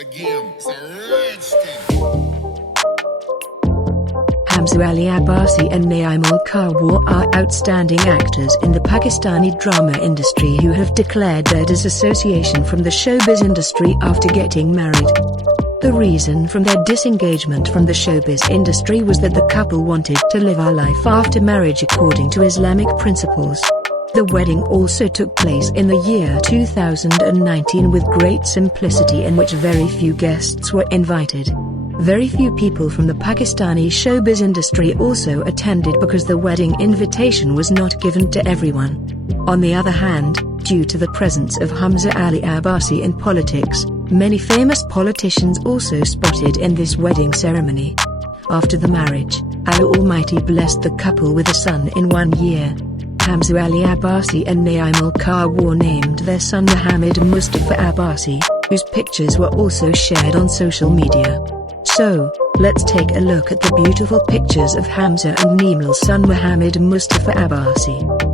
again. It's a rich thing. Hamza Ali Abbasi and Naimal Khawar are outstanding actors in the Pakistani drama industry who have declared their disassociation from the showbiz industry after getting married. The reason from their disengagement from the showbiz industry was that the couple wanted to live a life after marriage according to Islamic principles. The wedding also took place in the year 2019 with great simplicity, in which very few guests were invited. Very few people from the Pakistani showbiz industry also attended because the wedding invitation was not given to everyone. On the other hand, due to the presence of Hamza Ali Abbasi in politics, many famous politicians also spotted in this wedding ceremony. After the marriage, Allah Almighty blessed the couple with a son in 1 year. Hamza Ali Abbasi and Naimal Khawar named their son Muhammad Mustafa Abbasi, whose pictures were also shared on social media. So, let's take a look at the beautiful pictures of Hamza and Niemel's son Muhammad Mustafa Abbasi.